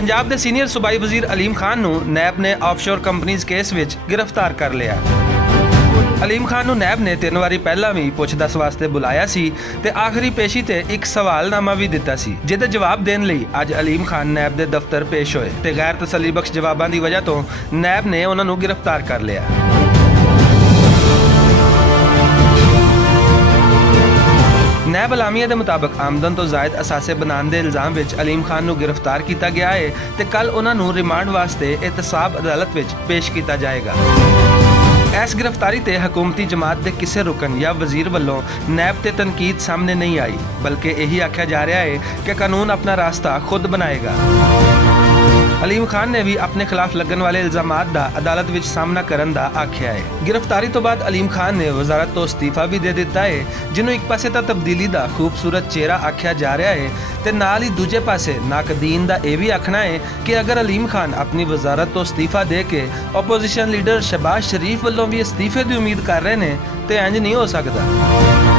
पंजाब के सीनियर सूबाई वजीर अलीम खान नूं नैब ने ऑफशोर कंपनीज केस विच गिरफ्तार कर लिया। अलीम खान नूं नैब ने 3 वारी पहला भी पुछदस वास्ते बुलाया सी ते आखिरी पेशी ते एक सवालनामा भी दिता सी, जिहदे जवाब देने लई अज अलीम खान नैब दे दफ्तर पेश होए ते गैर तसल्ली बख्श जवाबां दी वजह तो नैब ने उन्हां नूं गिरफ्तार कर लिया। नैब अलामिया के मुताबिक आमदन तो जायद असासे बनाने के इल्जाम में अलीम खान नूं गिरफ्तार किया गया है ते कल उन्हां नूं रिमांड वास्ते एहतसाब अदालत विच पेश किया जाएगा। इस गिरफ्तारी ते हुकूमती जमात के किसी रुकन या वजीर वालों नैब ते तनकीद सामने नहीं आई, बल्कि यही आख्या जा रहा है कि कानून अपना रास्ता खुद बनाएगा। अलीम खान ने भी अपने खिलाफ लगन वाले इल्जामात दा अदालत विच सामना करन दा आख्या है। गिरफ्तारी तो बाद अलीम खान ने वजारत तो इस्तीफा भी दे दिता है, जिन्हों एक पासे तो तब्दीली दा खूबसूरत चेहरा आख्या जा रहा है ते नाल ही दूजे पासे नाकदीन दा यह भी आखना है कि अगर अलीम खान अपनी वजारत तो इस्तीफा दे के ओपोजिशन लीडर शहबाज शरीफ वालों भी इस्तीफे की उम्मीद कर रहे हैं तो इंज नहीं हो सकता।